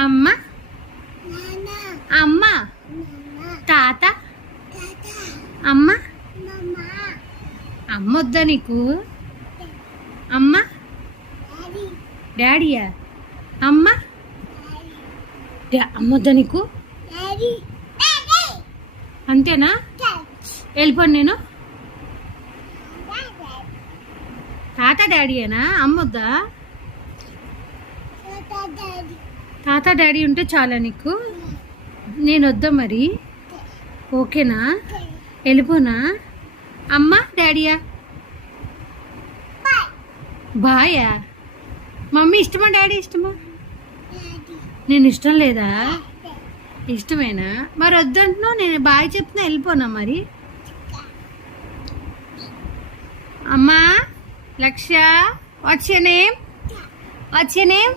అమ్మ అమ్మ తాత అమ్మ అమ్మ వద్దా నీకు? అమ్మ డాడీయా? అమ్మ అమ్మ వద్దా నీకు? అంతేనా? వెళ్ళిపోను నేను. తాత డాడీయేనా? అమ్మ వద్దా? తాత డాడీ ఉంటే చాలా నీకు. నేను వద్దా మరి? ఓకేనా? వెళ్ళిపోనా? అమ్మ డాడీయా? బాయా? మమ్మీ ఇష్టమా డాడీ ఇష్టమా? నేను ఇష్టం లేదా? ఇష్టమేనా? మరి వద్దంటున్నావు. నేను బాయ్ చెప్తున్నా, వెళ్ళిపోనా మరి? అమ్మా లక్ష్య, what's your name? What's your name?